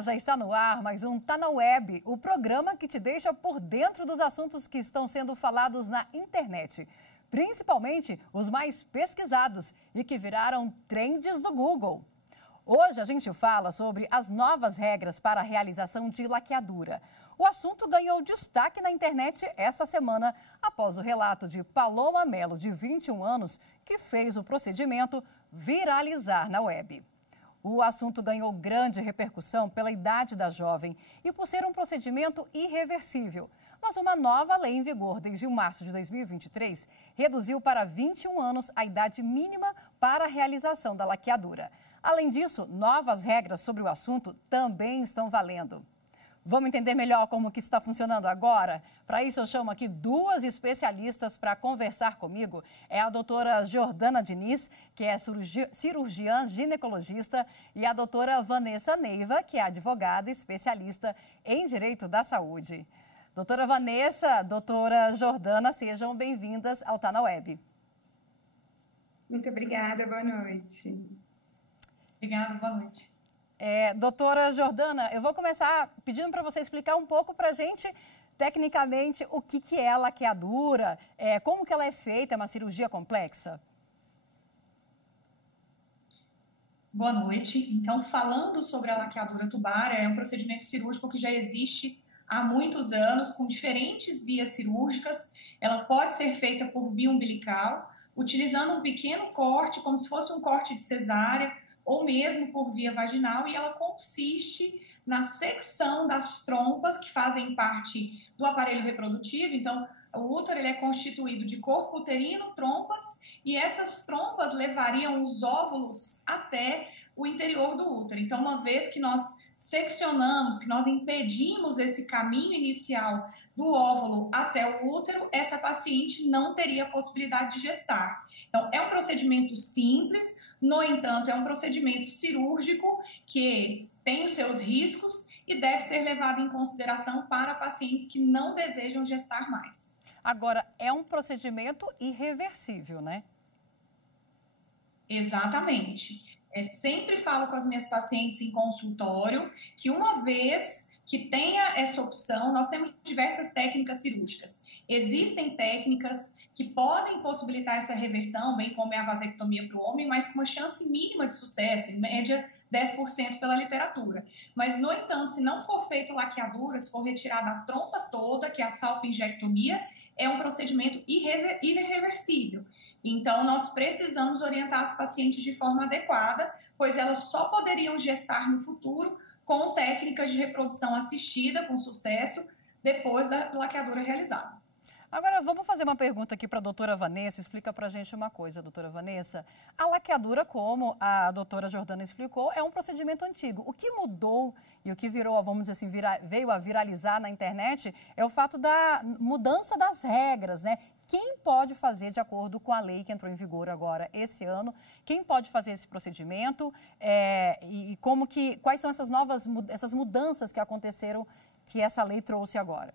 Olá, já está no ar mais um Tá na Web, o programa que te deixa por dentro dos assuntos que estão sendo falados na internet, principalmente os mais pesquisados e que viraram trends do Google. Hoje a gente fala sobre as novas regras para a realização de laqueadura. O assunto ganhou destaque na internet essa semana após o relato de Paloma Melo, de 21 anos, que fez o procedimento viralizar na web. O assunto ganhou grande repercussão pela idade da jovem e por ser um procedimento irreversível. Mas uma nova lei em vigor desde março de 2023 reduziu para 21 anos a idade mínima para a realização da laqueadura. Além disso, novas regras sobre o assunto também estão valendo. Vamos entender melhor como que isso está funcionando agora? Para isso, eu chamo aqui duas especialistas para conversar comigo. É a doutora Jordana Diniz, que é cirurgiã ginecologista, e a doutora Vanessa Neiva, que é advogada especialista em Direito da Saúde. Doutora Vanessa, doutora Jordana, sejam bem-vindas ao Tá na Web. Muito obrigada, boa noite. Obrigada, boa noite. Doutora Jordana, eu vou começar pedindo para você explicar um pouco para a gente, tecnicamente, o que é a laqueadura, como que ela é feita, é uma cirurgia complexa? Boa noite. Então, falando sobre a laqueadura tubária, é um procedimento cirúrgico que já existe há muitos anos, com diferentes vias cirúrgicas. Ela pode ser feita por via umbilical, utilizando um pequeno corte, como se fosse um corte de cesárea, ou mesmo por via vaginal, e ela consiste na secção das trompas que fazem parte do aparelho reprodutivo. Então, o útero ele é constituído de corpo uterino, trompas, e essas trompas levariam os óvulos até o interior do útero. Então, uma vez que nós seccionamos, que nós impedimos esse caminho inicial do óvulo até o útero, essa paciente não teria possibilidade de gestar. Então, é um procedimento simples. No entanto, é um procedimento cirúrgico que tem os seus riscos e deve ser levado em consideração para pacientes que não desejam gestar mais. Agora, é um procedimento irreversível, né? Exatamente. Sempre falo com as minhas pacientes em consultório que uma vez que tenha essa opção, nós temos diversas técnicas cirúrgicas. Existem técnicas que podem possibilitar essa reversão, bem como é a vasectomia para o homem, mas com uma chance mínima de sucesso, em média 10% pela literatura. Mas, no entanto, se não for feita laqueadura, se for retirada a trompa toda, que é a salpingectomia, é um procedimento irreversível. Então, nós precisamos orientar as pacientes de forma adequada, pois elas só poderiam gestar no futuro com técnicas de reprodução assistida com sucesso depois da laqueadura realizada. Agora, vamos fazer uma pergunta aqui para a doutora Vanessa. Explica para a gente uma coisa, doutora Vanessa. A laqueadura, como a doutora Jordana explicou, é um procedimento antigo. O que mudou e o que virou, vamos dizer assim, veio a viralizar na internet é o fato da mudança das regras, né? Quem pode fazer, de acordo com a lei que entrou em vigor agora esse ano, quem pode fazer esse procedimento e quais são essas mudanças que aconteceram que essa lei trouxe agora?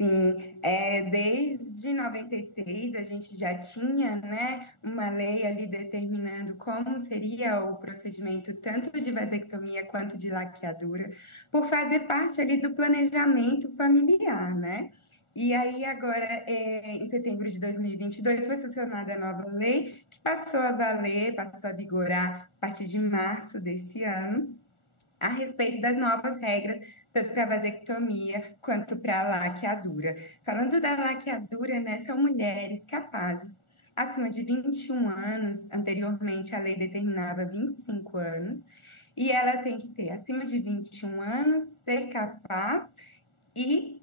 Sim, desde 96 a gente já tinha, né, uma lei ali determinando como seria o procedimento tanto de vasectomia quanto de laqueadura, por fazer parte ali do planejamento familiar, né? E aí agora, em setembro de 2022, foi sancionada a nova lei, que passou a valer, passou a vigorar a partir de março desse ano, a respeito das novas regras, tanto para a vasectomia quanto para a laqueadura. Falando da laqueadura, né, são mulheres capazes, acima de 21 anos, anteriormente a lei determinava 25 anos, e ela tem que ter acima de 21 anos, ser capaz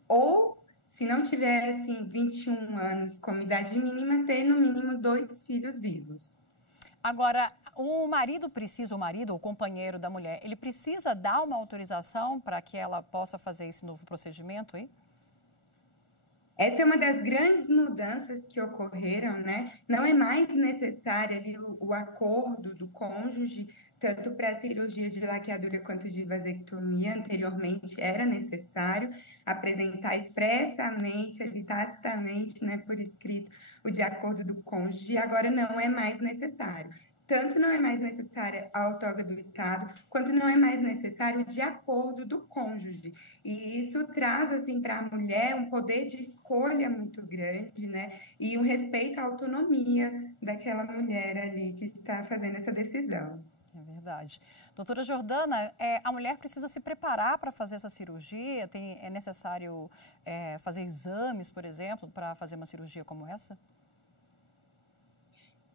ou, se não tiver assim, 21 anos como idade mínima, ter no mínimo 2 filhos vivos. Agora, o marido ou o companheiro da mulher, ele precisa dar uma autorização para que ela possa fazer esse novo procedimento aí? Essa é uma das grandes mudanças que ocorreram, né? Não é mais necessário ali o acordo do cônjuge, tanto para a cirurgia de laqueadura quanto de vasectomia. Anteriormente era necessário apresentar expressamente, ali, tacitamente, né, por escrito, o de acordo do cônjuge, e agora não é mais necessário. tanto não é mais necessária a outorga do Estado, quanto não é mais necessário de acordo do cônjuge. E isso traz, assim, para a mulher um poder de escolha muito grande, né? E um respeito à autonomia daquela mulher ali que está fazendo essa decisão. É verdade. Doutora Jordana, a mulher precisa se preparar para fazer essa cirurgia? É necessário fazer exames, por exemplo, para fazer uma cirurgia como essa?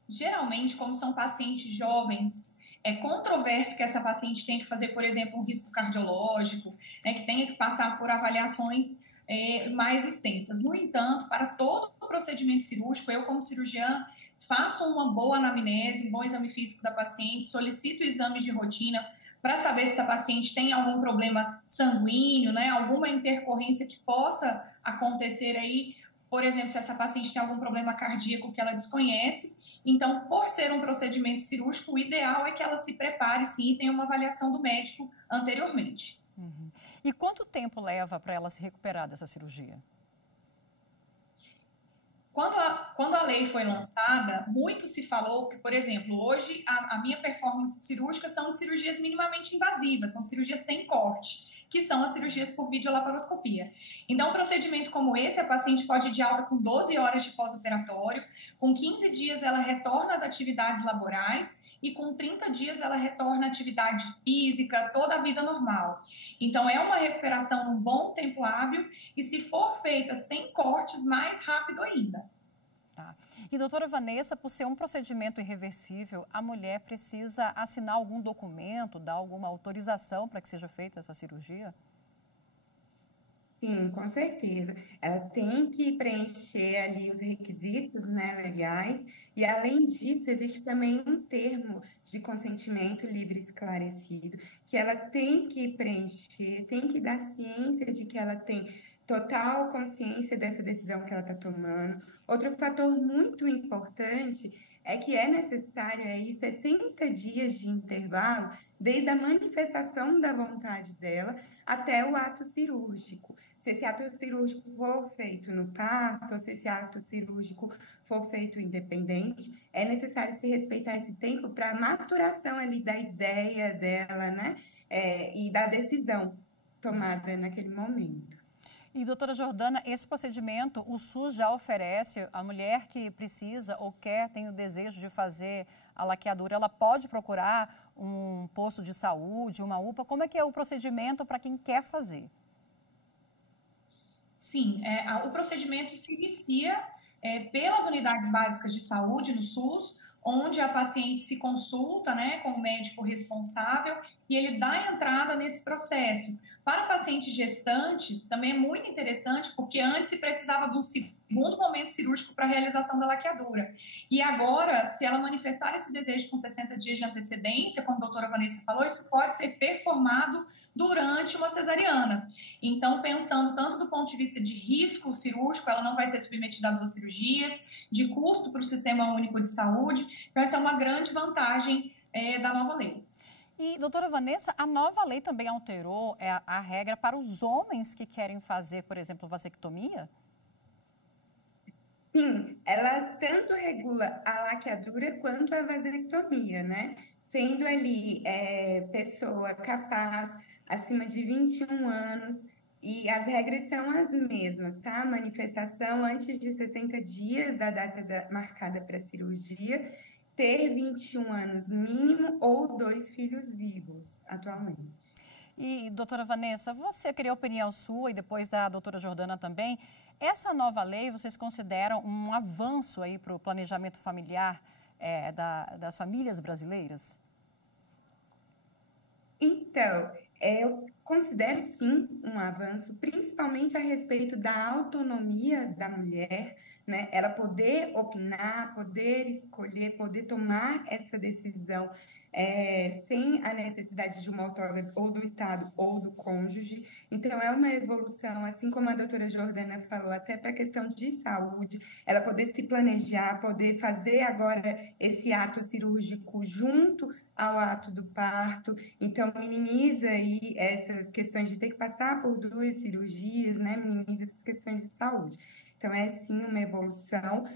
Geralmente, como são pacientes jovens, é controverso que essa paciente tenha que fazer, por exemplo, um risco cardiológico, né, que tenha que passar por avaliações mais extensas. No entanto, para todo o procedimento cirúrgico, eu, como cirurgiã, faço uma boa anamnese, um bom exame físico da paciente, solicito exames de rotina para saber se essa paciente tem algum problema sanguíneo, né, alguma intercorrência que possa acontecer aí, por exemplo, se essa paciente tem algum problema cardíaco que ela desconhece. Então, por ser um procedimento cirúrgico, o ideal é que ela se prepare, sim, e tenha uma avaliação do médico anteriormente. Uhum. E quanto tempo leva para ela se recuperar dessa cirurgia? Quando a lei foi lançada, muito se falou que, por exemplo, hoje a minha performance cirúrgica são de cirurgias minimamente invasivas, são cirurgias sem corte, que são as cirurgias por videolaparoscopia. Então, um procedimento como esse, a paciente pode ir de alta com 12 horas de pós-operatório, com 15 dias ela retorna às atividades laborais e com 30 dias ela retorna à atividade física, toda a vida normal. Então, é uma recuperação num bom tempo hábil e, se for feita sem cortes, mais rápido ainda. Tá. E, doutora Vanessa, por ser um procedimento irreversível, a mulher precisa assinar algum documento, dar alguma autorização para que seja feita essa cirurgia? Sim, com certeza. Ela tem que preencher ali os requisitos, né, legais, e além disso, existe também um termo de consentimento livre e esclarecido, que ela tem que preencher, tem que dar ciência de que ela tem total consciência dessa decisão que ela está tomando. Outro fator muito importante é que é necessário aí 60 dias de intervalo desde a manifestação da vontade dela até o ato cirúrgico. Se esse ato cirúrgico for feito no parto, ou se esse ato cirúrgico for feito independente, é necessário se respeitar esse tempo para a maturação ali da ideia dela, né? E da decisão tomada naquele momento. E, doutora Jordana, esse procedimento, o SUS já oferece, a mulher que precisa ou quer, tem o desejo de fazer a laqueadura, ela pode procurar um posto de saúde, uma UPA? Como é que é o procedimento para quem quer fazer? Sim, o procedimento se inicia pelas unidades básicas de saúde no SUS, onde a paciente se consulta, né, com o médico responsável e ele dá entrada nesse processo. Para pacientes gestantes, também é muito interessante, porque antes se precisava de um segundo momento cirúrgico para a realização da laqueadura. E agora, se ela manifestar esse desejo com 60 dias de antecedência, como a doutora Vanessa falou, isso pode ser performado durante uma cesariana. Então, pensando tanto do ponto de vista de risco cirúrgico, ela não vai ser submetida a 2 cirurgias, de custo para o Sistema Único de Saúde. Então, essa é uma grande vantagem da nova lei. E, doutora Vanessa, a nova lei também alterou a regra para os homens que querem fazer, por exemplo, vasectomia? Sim, ela tanto regula a laqueadura quanto a vasectomia, né? Sendo ali pessoa capaz, acima de 21 anos, e as regras são as mesmas, tá? Manifestação antes de 60 dias da data marcada para cirurgia, ter 21 anos mínimo ou 2 filhos vivos atualmente. E, doutora Vanessa, você queria a opinião sua e depois da doutora Jordana também. Essa nova lei, vocês consideram um avanço aí para o planejamento familiar das famílias brasileiras? Então, eu considero sim um avanço, principalmente a respeito da autonomia da mulher, né? Ela poder opinar, poder escolher, poder tomar essa decisão sem a necessidade de uma outorga ou do Estado ou do cônjuge. Então, é uma evolução, assim como a doutora Jordana falou, até para a questão de saúde, ela poder se planejar, poder fazer agora esse ato cirúrgico junto ao ato do parto, então minimiza aí essas questões de ter que passar por 2 cirurgias, né? Minimiza essas questões de saúde. Então, é sim uma evolução,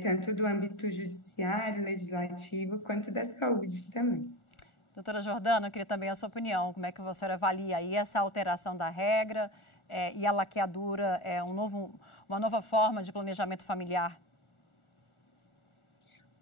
tanto do âmbito judiciário, legislativo, quanto da saúde também. Doutora Jordana, eu queria também a sua opinião. Como é que a senhora avalia aí essa alteração da regra e a laqueadura uma nova forma de planejamento familiar?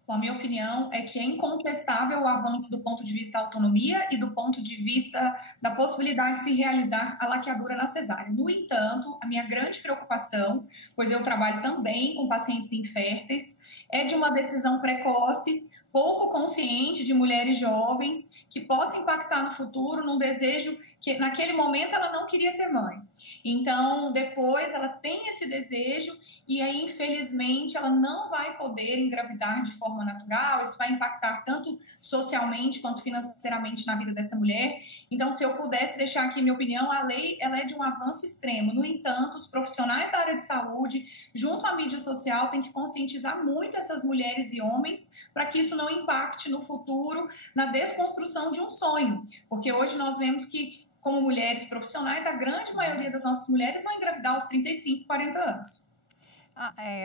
A minha opinião é que é incontestável o avanço do ponto de vista da autonomia e do ponto de vista da possibilidade de se realizar a laqueadura na cesárea. No entanto, a minha grande preocupação, pois eu trabalho também com pacientes inférteis, é de uma decisão precoce, pouco consciente de mulheres jovens, que possa impactar no futuro num desejo que naquele momento ela não queria ser mãe. Então, depois ela tem esse desejo e aí, infelizmente, ela não vai poder engravidar de forma natural. Isso vai impactar tanto socialmente quanto financeiramente na vida dessa mulher. Então, se eu pudesse deixar aqui minha opinião, a lei ela é de um avanço extremo. No entanto, os profissionais da área de saúde, junto à mídia social, têm que conscientizar muito essas mulheres e homens para que isso não impacte no futuro na desconstrução de um sonho. Porque hoje nós vemos que, como mulheres profissionais, a grande maioria das nossas mulheres vão engravidar aos 35, 40 anos.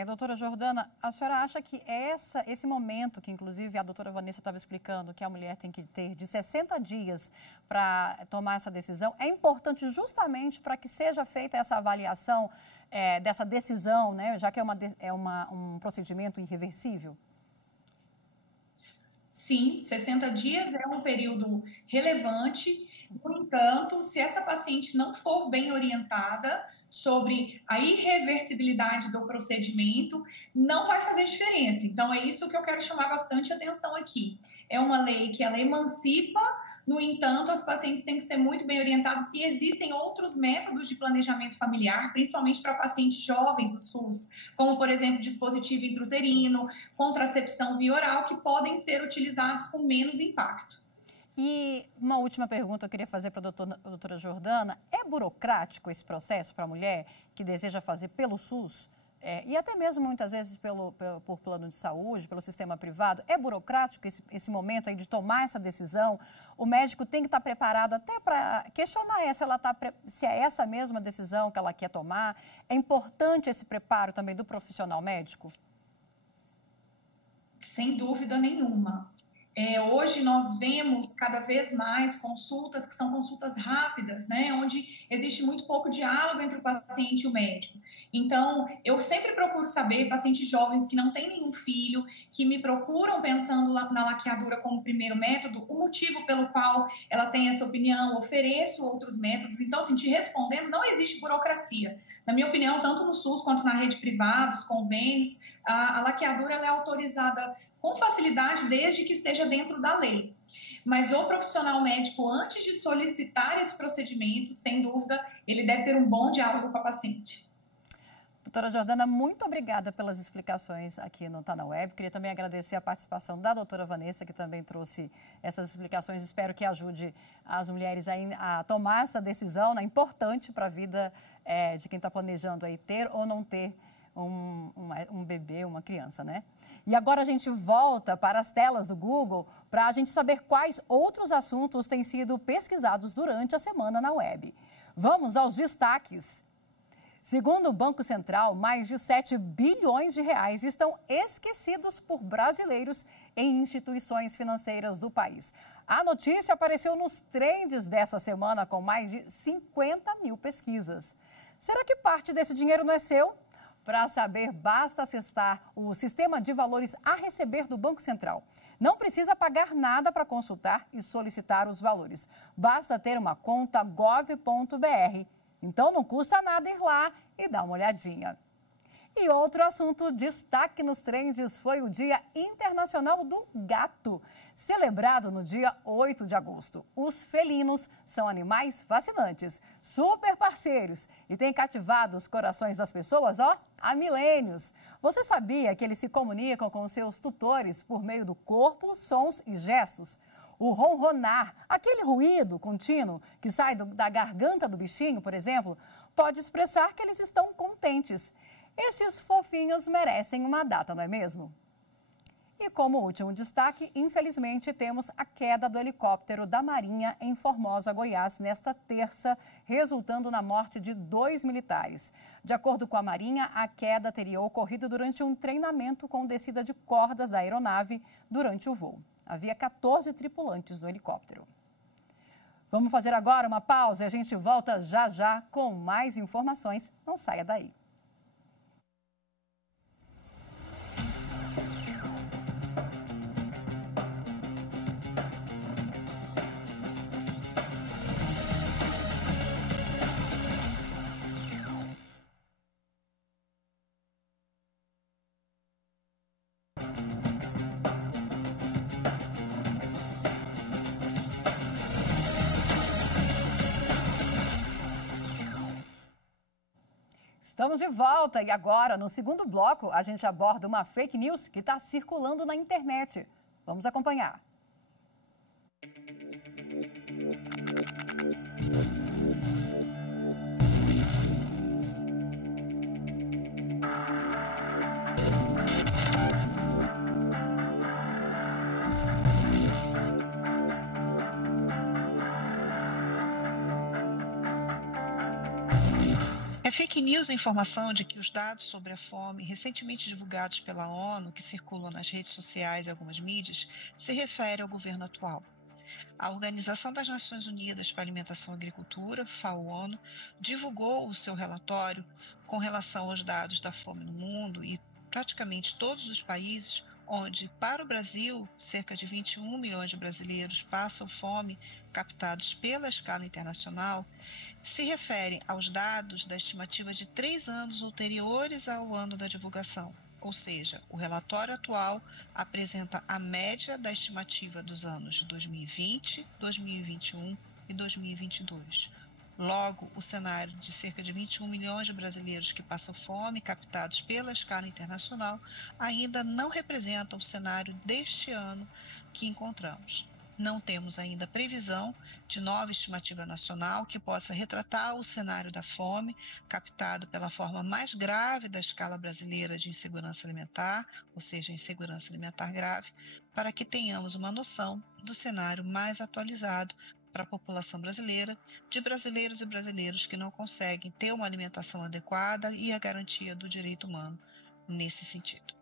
Doutora Jordana, a senhora acha que esse momento, que inclusive a doutora Vanessa estava explicando, que a mulher tem que ter de 60 dias para tomar essa decisão, é importante justamente para que seja feita essa avaliação dessa decisão, né, já que um procedimento irreversível? Sim, 60 dias é um período relevante. No entanto, se essa paciente não for bem orientada sobre a irreversibilidade do procedimento, não vai fazer diferença. Então, é isso que eu quero chamar bastante atenção aqui. É uma lei que ela emancipa, no entanto, as pacientes têm que ser muito bem orientadas e existem outros métodos de planejamento familiar, principalmente para pacientes jovens do SUS, como, por exemplo, dispositivo intrauterino, contracepção via oral, que podem ser utilizados com menos impacto. E uma última pergunta eu queria fazer para a doutora Jordana. É burocrático esse processo para a mulher que deseja fazer pelo SUS e até mesmo muitas vezes por plano de saúde, pelo sistema privado? É burocrático esse momento aí de tomar essa decisão? O médico tem que estar preparado até para questionar se é essa mesma decisão que ela quer tomar? É importante esse preparo também do profissional médico? Sem dúvida nenhuma. Hoje nós vemos cada vez mais consultas que são consultas rápidas, né, onde existe muito pouco diálogo entre o paciente e o médico. Então, eu sempre procuro saber, pacientes jovens que não têm nenhum filho, que me procuram pensando na laqueadura como primeiro método, o motivo pelo qual ela tem essa opinião, ofereço outros métodos. Então, assim, te respondendo, não existe burocracia. Na minha opinião, tanto no SUS quanto na rede privada, os convênios, a laqueadura ela é autorizada com facilidade desde que esteja dentro da lei. Mas o profissional médico, antes de solicitar esse procedimento, sem dúvida, ele deve ter um bom diálogo com a paciente. Doutora Jordana, muito obrigada pelas explicações aqui no Tá na Web. Queria também agradecer a participação da doutora Vanessa, que também trouxe essas explicações. Espero que ajude as mulheres a tomar essa decisão, né, importante para a vida de quem está planejando aí ter ou não ter um bebê, uma criança, né? E agora a gente volta para as telas do Google para a gente saber quais outros assuntos têm sido pesquisados durante a semana na web. Vamos aos destaques. Segundo o Banco Central, mais de 7 bilhões de reais estão esquecidos por brasileiros em instituições financeiras do país. A notícia apareceu nos trends dessa semana com mais de 50 mil pesquisas. Será que parte desse dinheiro não é seu? Para saber, basta acessar o sistema de valores a receber do Banco Central. Não precisa pagar nada para consultar e solicitar os valores. Basta ter uma conta gov.br. Então não custa nada ir lá e dar uma olhadinha. E outro assunto, destaque nos trends, foi o Dia Internacional do Gato, celebrado no dia 8 de agosto. Os felinos são animais fascinantes, super parceiros e têm cativado os corações das pessoas, há milênios. Você sabia que eles se comunicam com seus tutores por meio do corpo, sons e gestos? O ronronar, aquele ruído contínuo que sai da garganta do bichinho, por exemplo, pode expressar que eles estão contentes. Esses fofinhos merecem uma data, não é mesmo? E como último destaque, infelizmente, temos a queda do helicóptero da Marinha em Formosa, Goiás, nesta terça, resultando na morte de 2 militares. De acordo com a Marinha, a queda teria ocorrido durante um treinamento com descida de cordas da aeronave durante o voo. Havia 14 tripulantes no helicóptero. Vamos fazer agora uma pausa e a gente volta já já com mais informações. Não saia daí. Estamos de volta e agora, no segundo bloco, a gente aborda uma fake news que está circulando na internet. Vamos acompanhar. É fake news a informação de que os dados sobre a fome recentemente divulgados pela ONU, que circulam nas redes sociais e algumas mídias, se refere ao governo atual. A Organização das Nações Unidas para a Alimentação e Agricultura, FAO-ONU, divulgou o seu relatório com relação aos dados da fome no mundo e praticamente todos os países onde, para o Brasil, cerca de 21 milhões de brasileiros passam fome, captados pela escala internacional, se referem aos dados da estimativa de 3 anos anteriores ao ano da divulgação. Ou seja, o relatório atual apresenta a média da estimativa dos anos de 2020, 2021 e 2022. Logo, o cenário de cerca de 21 milhões de brasileiros que passam fome, captados pela escala internacional, ainda não representa o cenário deste ano que encontramos. Não temos ainda previsão de nova estimativa nacional que possa retratar o cenário da fome, captado pela forma mais grave da escala brasileira de insegurança alimentar, ou seja, insegurança alimentar grave, para que tenhamos uma noção do cenário mais atualizado para a população brasileira, de brasileiros e brasileiros que não conseguem ter uma alimentação adequada e a garantia do direito humano nesse sentido.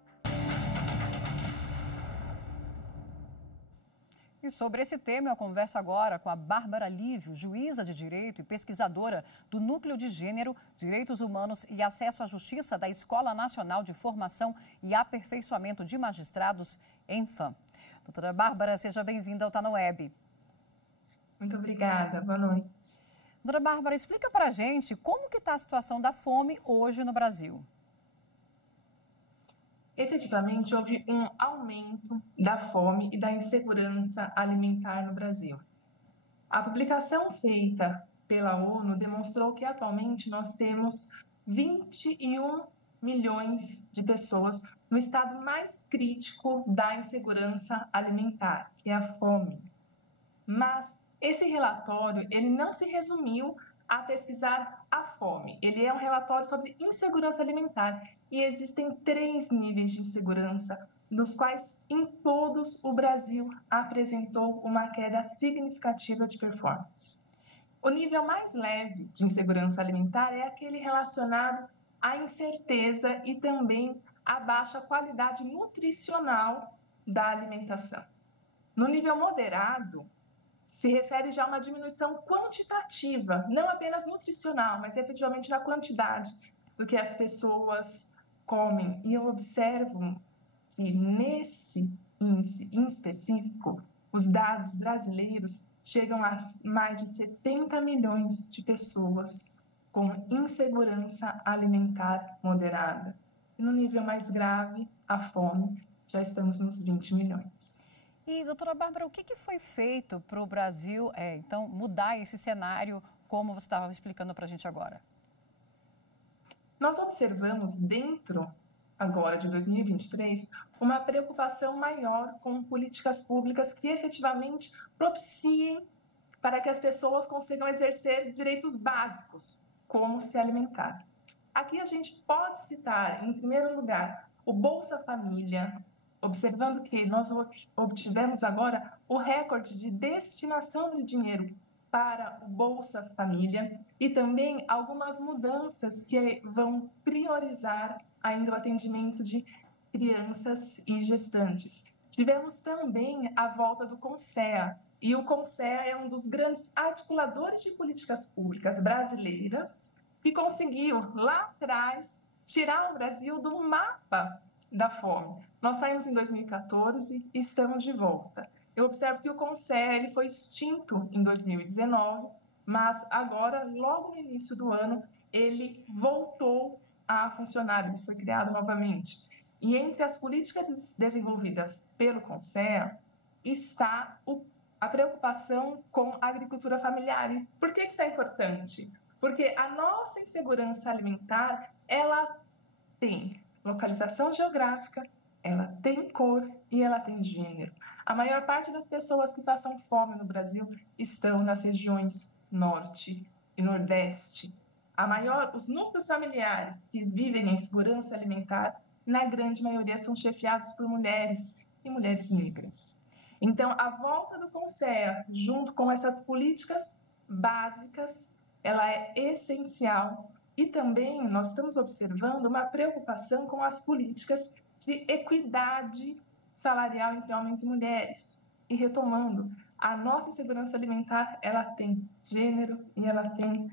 E sobre esse tema, eu converso agora com a Bárbara Lívio, juíza de direito e pesquisadora do Núcleo de Gênero, Direitos Humanos e Acesso à Justiça da Escola Nacional de Formação e Aperfeiçoamento de Magistrados, ENFAM. Doutora Bárbara, seja bem-vinda ao Tá na Web. Muito obrigada, boa noite. Doutora Bárbara, explica para a gente como que está a situação da fome hoje no Brasil. Efetivamente, houve um aumento da fome e da insegurança alimentar no Brasil. A publicação feita pela ONU demonstrou que atualmente nós temos 21 milhões de pessoas no estado mais crítico da insegurança alimentar, que é a fome. Mas esse relatório, ele não se resumiu a pesquisar a fome. Ele é um relatório sobre insegurança alimentar e existem 3 níveis de insegurança, nos quais em todos o Brasil apresentou uma queda significativa de performance. O nível mais leve de insegurança alimentar é aquele relacionado à incerteza e também à baixa qualidade nutricional da alimentação. No nível moderado, se refere já a uma diminuição quantitativa, não apenas nutricional, mas efetivamente na quantidade do que as pessoas comem. E eu observo que nesse índice em específico, os dados brasileiros chegam a mais de 70 milhões de pessoas com insegurança alimentar moderada. E no nível mais grave, a fome, já estamos nos 20 milhões. E, doutora Bárbara, o que foi feito para o Brasil, então, mudar esse cenário, como você estava explicando para a gente agora? Nós observamos, dentro agora de 2023, uma preocupação maior com políticas públicas que efetivamente propiciem para que as pessoas consigam exercer direitos básicos, como se alimentar. Aqui a gente pode citar, em primeiro lugar, o Bolsa Família, observando que nós obtivemos agora o recorde de destinação de dinheiro para o Bolsa Família e também algumas mudanças que vão priorizar ainda o atendimento de crianças e gestantes. Tivemos também a volta do CONSEA, e o CONSEA é um dos grandes articuladores de políticas públicas brasileiras que conseguiu, lá atrás, tirar o Brasil do mapa da fome. Nós saímos em 2014 e estamos de volta. Eu observo que o CONSEA ele foi extinto em 2019, mas agora, logo no início do ano, ele voltou a funcionar, ele foi criado novamente. E entre as políticas desenvolvidas pelo CONSEA está a preocupação com a agricultura familiar. E por que isso é importante? Porque a nossa insegurança alimentar, ela tem localização geográfica, ela tem cor e ela tem gênero. A maior parte das pessoas que passam fome no Brasil estão nas regiões norte e nordeste. Os núcleos familiares que vivem em insegurança alimentar, na grande maioria, são chefiados por mulheres e mulheres negras. Então, a volta do CONSEA, junto com essas políticas básicas, ela é essencial. E também nós estamos observando uma preocupação com as políticas de equidade salarial entre homens e mulheres. E retomando, a nossa insegurança alimentar, ela tem gênero e ela tem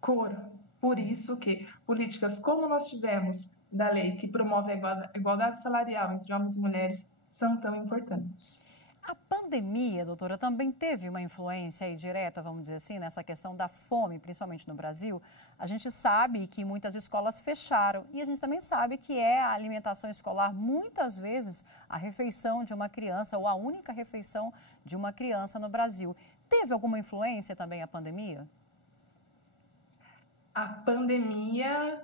cor. Por isso que políticas como nós tivemos da lei que promove a igualdade salarial entre homens e mulheres são tão importantes. A pandemia, doutora, também teve uma influência aí direta, vamos dizer assim, nessa questão da fome, principalmente no Brasil. A gente sabe que muitas escolas fecharam e a gente também sabe que a alimentação escolar, muitas vezes, a refeição de uma criança ou a única refeição de uma criança no Brasil. Teve alguma influência também a pandemia? A pandemia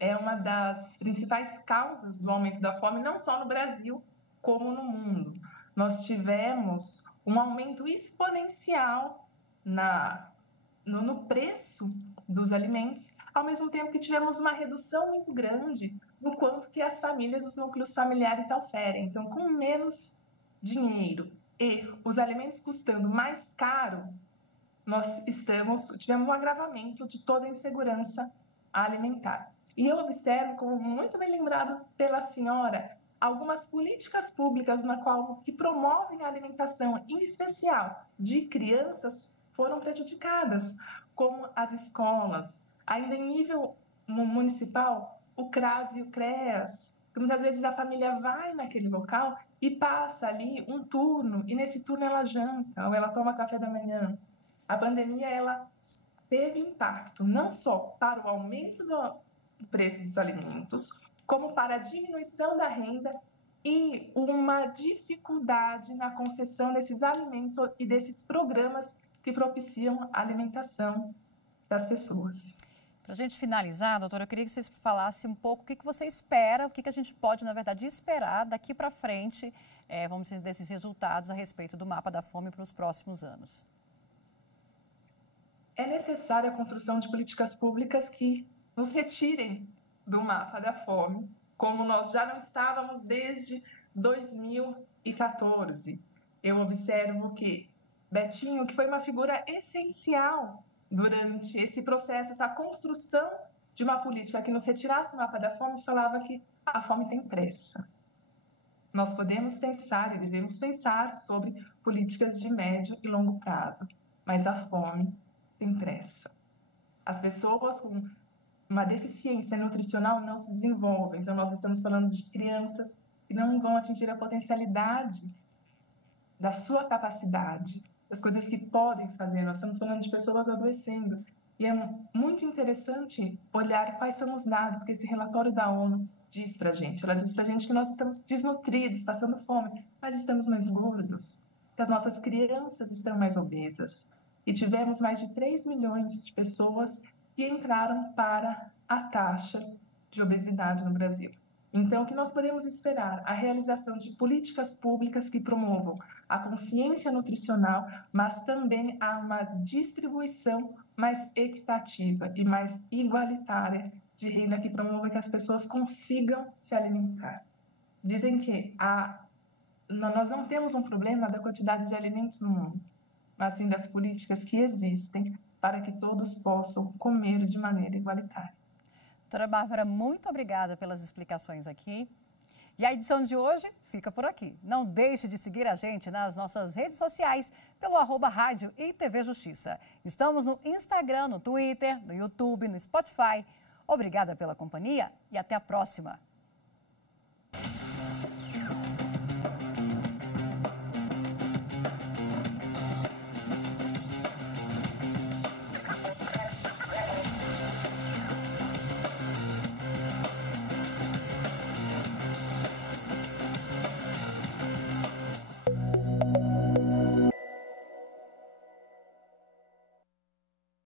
é uma das principais causas do aumento da fome, não só no Brasil, como no mundo. Nós tivemos um aumento exponencial no preço dos alimentos, ao mesmo tempo que tivemos uma redução muito grande no quanto que as famílias, os núcleos familiares oferem. Então, com menos dinheiro e os alimentos custando mais caro, nós tivemos um agravamento de toda a insegurança alimentar. E eu observo, como muito bem lembrado pela senhora, algumas políticas públicas que promovem a alimentação, em especial de crianças, foram prejudicadas, como as escolas, ainda em nível municipal, o CRAS e o CREAS, que muitas vezes a família vai naquele local e passa ali um turno, e nesse turno ela janta ou ela toma café da manhã. A pandemia, ela teve impacto não só para o aumento do preço dos alimentos, como para a diminuição da renda e uma dificuldade na concessão desses alimentos e desses programas que propiciam a alimentação das pessoas. Para a gente finalizar, doutora, eu queria que vocês falassem um pouco o que você espera, o que a gente pode, na verdade, esperar daqui para frente, vamos dizer, desses resultados a respeito do mapa da fome para os próximos anos. É necessária a construção de políticas públicas que nos retirem do mapa da fome, como nós já não estávamos desde 2014. Eu observo que Betinho, que foi uma figura essencial durante esse processo, essa construção de uma política que nos retirasse do mapa da fome, falava que a fome tem pressa. Nós podemos pensar e devemos pensar sobre políticas de médio e longo prazo, mas a fome tem pressa. As pessoas com uma deficiência nutricional não se desenvolvem. Então, nós estamos falando de crianças que não vão atingir a potencialidade da sua capacidade, das coisas que podem fazer. Nós estamos falando de pessoas adoecendo. E é muito interessante olhar quais são os dados que esse relatório da ONU diz para a gente. Ela diz para a gente que nós estamos desnutridos, passando fome, mas estamos mais gordos, que as nossas crianças estão mais obesas. E tivemos mais de 3 milhões de pessoas que entraram para a taxa de obesidade no Brasil. Então, o que nós podemos esperar? A realização de políticas públicas que promovam a consciência nutricional, mas também há uma distribuição mais equitativa e mais igualitária de renda que promova que as pessoas consigam se alimentar. dizem que nós não temos um problema da quantidade de alimentos no mundo, mas sim das políticas que existem para que todos possam comer de maneira igualitária. Doutora Bárbara, muito obrigada pelas explicações aqui. E a edição de hoje fica por aqui. Não deixe de seguir a gente nas nossas redes sociais pelo @Rádio e TV Justiça. Estamos no Instagram, no Twitter, no YouTube, no Spotify. Obrigada pela companhia e até a próxima.